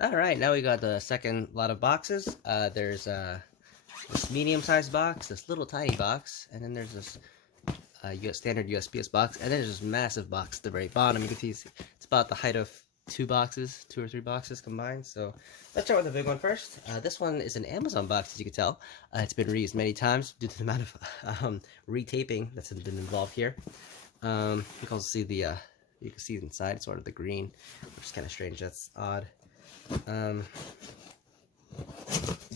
Alright, now we got the second lot of boxes. There's this medium-sized box, this little tiny box, and then there's this standard USPS box, and then there's this massive box at the very bottom. You can see it's about the height of two or three boxes combined. So let's start with the big one first. This one is an Amazon box, as you can tell. It's been reused many times due to the amount of retaping that's been involved here. You can also see the you can see inside, it's sort of the green, which is kind of strange. That's odd.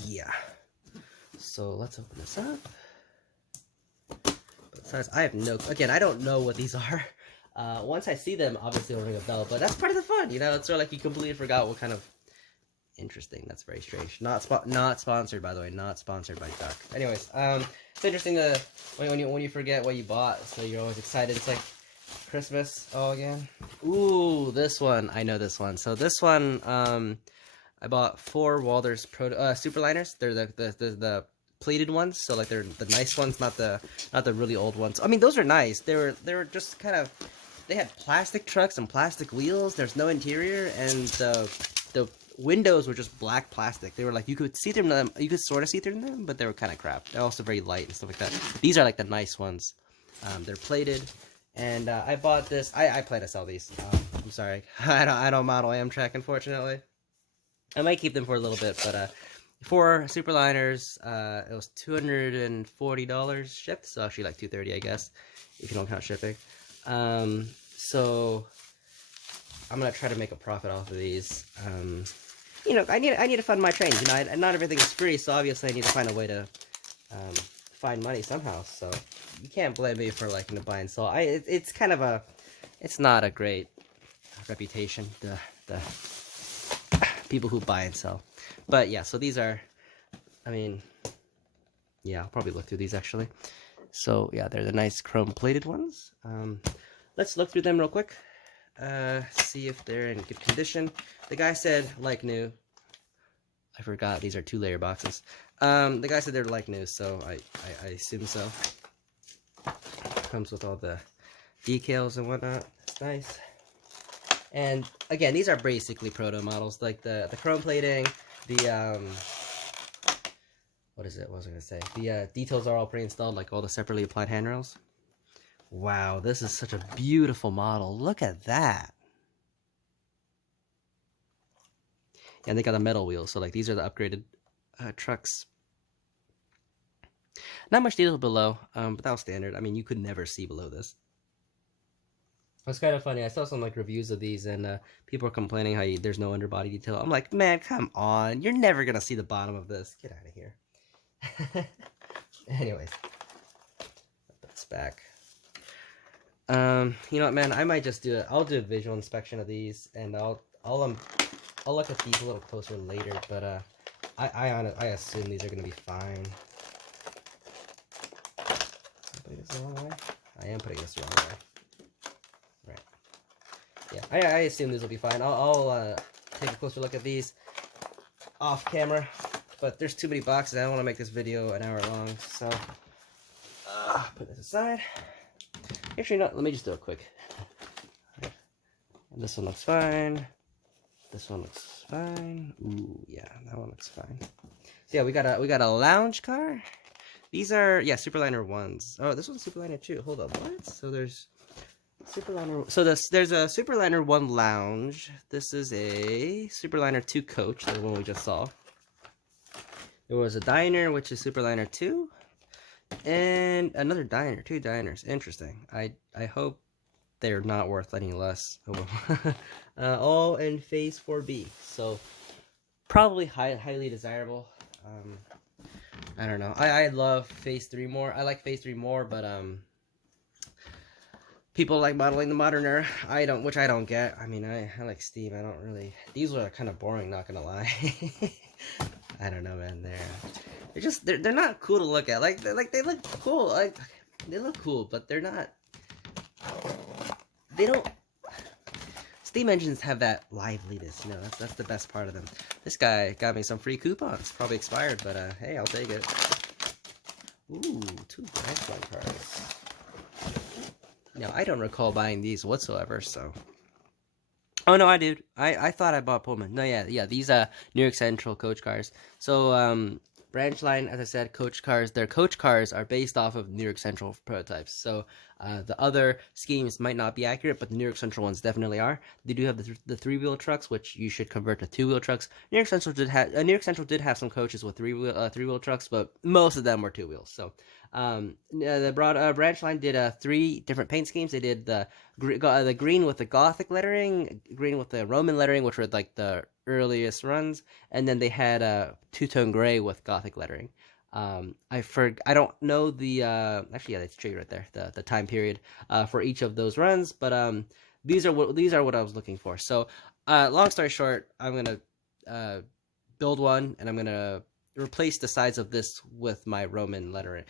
Yeah. So let's open this up. Besides, I have again, I don't know what these are. Once I see them, obviously it'll ring a bell, but that's part of the fun, you know? It's sort of like you completely forgot what kind of... Interesting, that's very strange. Not sponsored, by the way, not sponsored by Duck. Anyways, it's interesting when you forget what you bought, so you're always excited. It's like Christmas all again. Ooh, this one, I know this one. So this one, I bought 4 Walters Superliners. They're the plated ones, so like they're the nice ones, not the really old ones. I mean, those are nice. They were just kind of, they had plastic trucks and plastic wheels. There's no interior, and the windows were just black plastic. They were like, you could see through them, you could sort of see through them, but they were kind of crap. They're also very light and stuff like that. These are like the nice ones. They're plated, and I bought this. I plan to sell these. I'm sorry, I don't model Amtrak, unfortunately. I might keep them for a little bit, but 4 Superliners, it was $240 shipped, so actually like $230, I guess, if you don't count shipping. So I'm gonna try to make a profit off of these. You know, I need to fund my trains. You know, not everything is free, so obviously I need to find a way to find money somehow. So you can't blame me for like buy and sell. It's kind of it's not a great reputation, the people who buy and sell. But yeah, so these are, I mean, yeah, I'll probably look through these actually. So yeah, they're the nice chrome plated ones. Let's look through them real quick. See if they're in good condition. The guy said like new. I forgot these are 2-layer boxes. The guy said they're like new, so I assume so. Comes with all the decals and whatnot. It's nice. And again, these are basically proto models, like the chrome plating, the what is it? What was I gonna say? The details are all pre-installed, like all the separately applied handrails. Wow, this is such a beautiful model. Look at that. And they got a metal wheel, so like these are the upgraded trucks. Not much detail below, but that was standard. I mean, you could never see below this. It's kind of funny. I saw some like reviews of these, and people are complaining how there's no underbody detail. I'm like, man, come on! You're never gonna see the bottom of this. Get out of here. Anyways, put this back. You know what, man? I might just do it. I'll do a visual inspection of these, and I'll look at these a little closer later. But I assume these are gonna be fine. Am I putting this the wrong way? I am putting this the wrong way. Right. Yeah, I assume these will be fine. I'll take a closer look at these off camera, but there's too many boxes. I don't want to make this video an hour long, so put this aside. Actually, no, let me just do it quick. Right. This one looks fine. This one looks fine. Ooh, yeah, that one looks fine. So yeah, we got a lounge car. These are, yeah, Superliner 1s. Oh, this one's Superliner 2. Hold on, what? So there's Superliner. So there's a Superliner 1 lounge. This is a Superliner 2 coach, the one we just saw. There was a diner, which is Superliner 2. And another diner, 2 diners. Interesting. I hope they're not worth any less. All in Phase 4B. So probably highly desirable. I don't know. I love Phase 3 more. I like Phase 3 more, but people like modeling the modern era. Which I don't get. I mean, I like Steam. I don't really. These are kind of boring, not gonna lie. I don't know, man. They're not cool to look at. Like they look cool. Like they look cool, but they're not. They don't. Steam engines have that liveliness, you know. That's the best part of them. This guy got me some free coupons. Probably expired, but hey, I'll take it. Ooh, 2 branch line cards. Now I don't recall buying these whatsoever, so Oh no, I did. I thought I bought Pullman. No, yeah. These New York Central coach cars. So branch line, as I said, coach cars. Their coach cars are based off of New York Central prototypes. So the other schemes might not be accurate, but the New York Central ones definitely are. They do have the 3-wheel trucks, which you should convert to 2-wheel trucks. New York Central did have some coaches with 3-wheel trucks, but most of them were 2 wheels. So the branch line did 3 different paint schemes. They did the green with the Gothic lettering, green with the Roman lettering, which were like the earliest runs, and then they had two-tone gray with Gothic lettering. I don't know the actually, yeah, that's true right there, the time period for each of those runs, but these are what I was looking for. So long story short, I'm gonna build one, and I'm gonna replace the sides of this with my Roman lettering.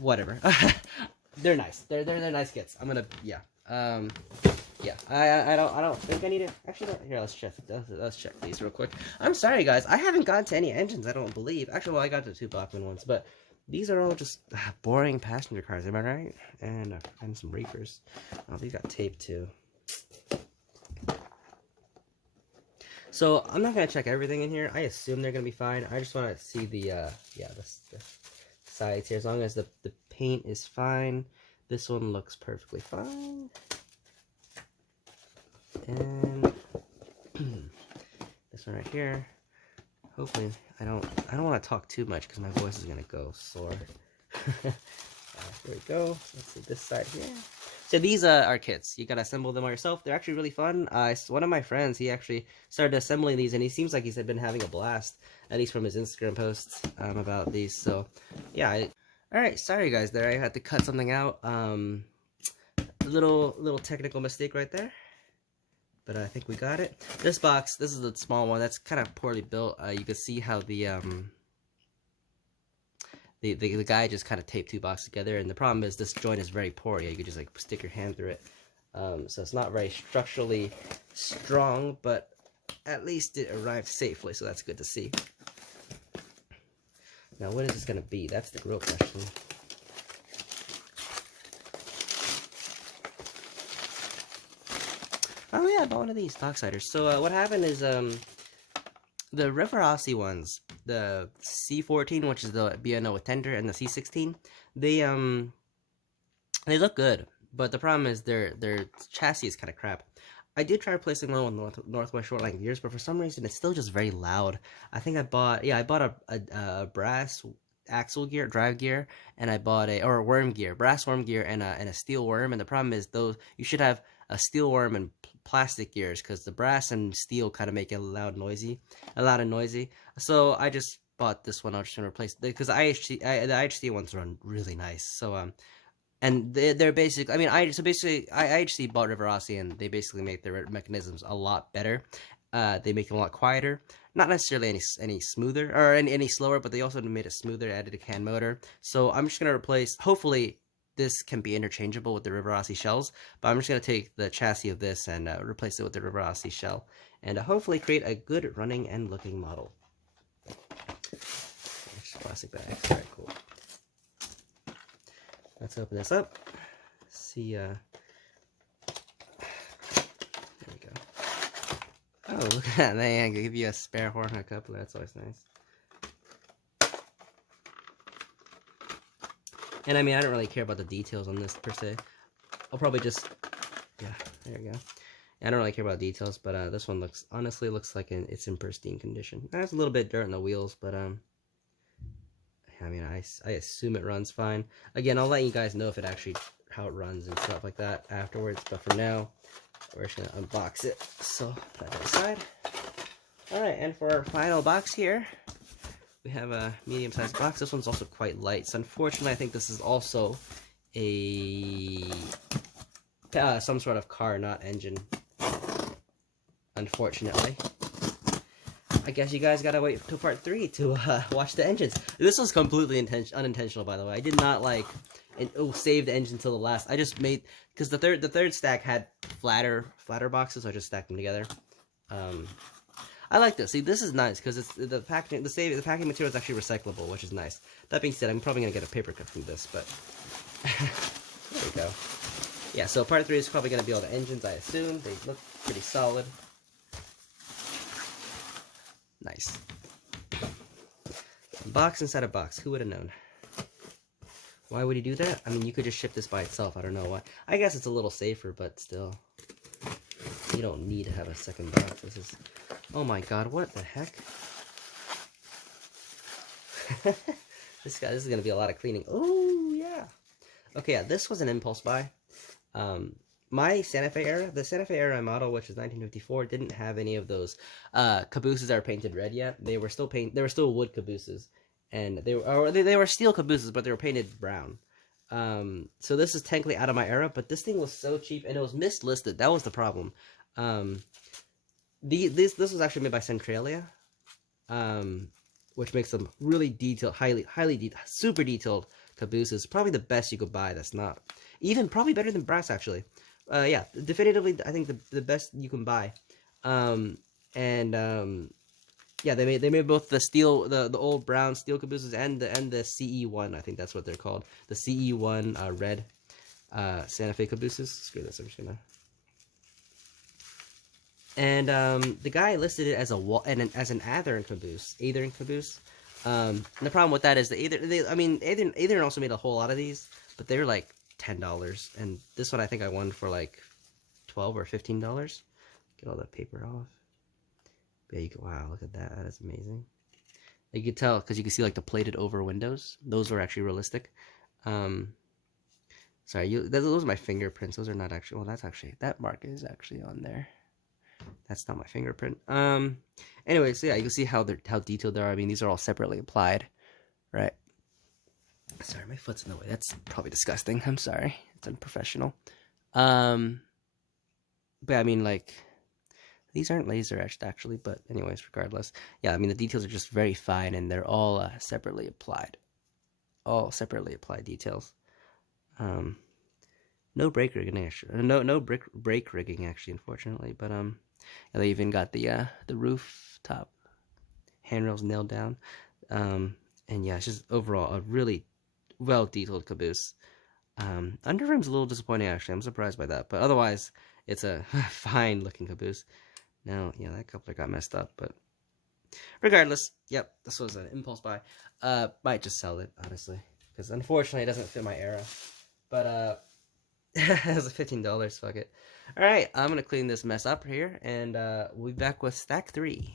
Whatever. They're nice. They're nice kits. I'm gonna yeah. I don't think I need it. Actually, no. Here, let's check these real quick. I'm sorry, guys. I haven't gotten to any engines. I don't believe. Actually, well, I got to 2 Bachmann ones, but these are all just boring passenger cars. Am I right? And some Reapers. Oh, these got tape too. So I'm not gonna check everything in here. I assume they're gonna be fine. I just want to see the sides here. As long as the paint is fine. This one looks perfectly fine. And this one right here. Hopefully, I don't want to talk too much because my voice is gonna go sore. Here we go. Let's see this side here. So these are kits. You gotta assemble them all yourself. They're actually really fun. One of my friends, he actually started assembling these, and he seems like he's been having a blast, at least from his Instagram posts about these. So yeah. Alright, sorry guys there, I had to cut something out. A little technical mistake right there. But I think we got it. This box, this is the small one, that's kind of poorly built. You can see how the guy just kind of taped 2 boxes together, and the problem is this joint is very poor. Yeah, you could just like stick your hand through it. So it's not very structurally strong, but at least it arrived safely, so that's good to see. Now, what is this going to be? That's the real question. Oh yeah, I bought one of these Docksiders. So what happened is the Riverossi ones, the C14, which is the BNO with tender, and the C16, they look good, but the problem is their chassis is kind of crap. I did try replacing one with Northwest Shortline gears, but for some reason it's still just very loud. I think I bought a brass axle gear, drive gear, and I bought a worm gear, brass worm gear, and a steel worm. And the problem is those you should have a steel worm and plastic gears, because the brass and steel kind of make it loud and noisy. So I just bought this one. I'm just gonna replace because the IHC ones run really nice. So and they're basically, I mean, IHC bought Riverossi, and they basically make their mechanisms a lot better. They make them a lot quieter. Not necessarily any smoother, or any slower, but they also made it smoother, added a CAN motor. So I'm just going to replace, hopefully this can be interchangeable with the Riverossi shells, but I'm just going to take the chassis of this and replace it with the Riverossi shell, and hopefully create a good running and looking model. Plastic bags, very cool. Let's open this up. See, there we go. Oh, look at that. They give you a spare horn hook coupler. That's always nice. And I mean, I don't really care about the details on this per se. I'll probably just, yeah, there we go. I don't really care about details, but this one honestly looks like it's in pristine condition. There's a little bit of dirt on the wheels, but I mean, I assume it runs fine. Again, I'll let you guys know if it actually, how it runs and stuff like that afterwards. But for now, we're just going to unbox it. So, put that aside. Alright, and for our final box here, we have a medium-sized box. This one's also quite light. So, unfortunately, I think this is also a some sort of car, not engine. Unfortunately. I guess you guys gotta wait till part 3 to watch the engines. This was completely unintentional, by the way. I did not save the engine till the last. I just made, because the third stack had flatter boxes, so I just stacked them together. I like this. See, this is nice because it's the packing material is actually recyclable, which is nice. That being said, I'm probably gonna get a paper cut from this, but there we go. Yeah, so part 3 is probably going to be all the engines, I assume. They look pretty solid. Nice. Box inside a box. Who would have known? Why would he do that? I mean, you could just ship this by itself. I don't know why. I guess it's a little safer, but still. You don't need to have a second box. This is... Oh my god, what the heck? This is going to be a lot of cleaning. Oh, yeah. Okay, yeah, this was an impulse buy. My Santa Fe era, the Santa Fe era model, which is 1954, didn't have any of those cabooses that are painted red yet. They were still wood cabooses, and they were steel cabooses, but they were painted brown. So this is technically out of my era, but this thing was so cheap, and it was mislisted. That was the problem. This was actually made by Centralia, which makes them really detailed, super detailed cabooses. Probably the best you could buy. That's not even probably better than brass actually. Yeah, definitively, I think the best you can buy. Yeah, they made both the steel, the old brown steel cabooses and the CE1. I think that's what they're called. The CE1 red Santa Fe cabooses. Screw this. I'm just gonna. And the guy listed it as an Athearn caboose. And the problem with that is Athearn also made a whole lot of these, but they're like $10, and this one I think I won for like $12 or $15. Get all that paper off. Yeah, you can, wow, look at that. That is amazing. You can tell because you can see like the plated over windows. Those were actually realistic. Sorry, those are my fingerprints. Those are not actually. Well, that mark is actually on there. That's not my fingerprint. Anyway, so yeah, you can see how detailed they are. I mean, these are all separately applied, right? Sorry, my foot's in the way. That's probably disgusting. I'm sorry. It's unprofessional. But I mean, like, these aren't laser etched actually. But anyways, regardless, yeah. I mean, the details are just very fine, and they're all separately applied. All separately applied details. No brake rigging actually. No brake rigging actually, unfortunately. But and they even got the rooftop handrails nailed down. And yeah, it's just overall a really well detailed caboose. Underrim's a little disappointing actually. I'm surprised by that, but otherwise it's a fine looking caboose. Now, yeah, that coupler got messed up, but regardless, yep, this was an impulse buy. Might just sell it honestly, because unfortunately it doesn't fit my era. But it was $15. Fuck it. All right, I'm gonna clean this mess up here, and we'll be back with stack 3.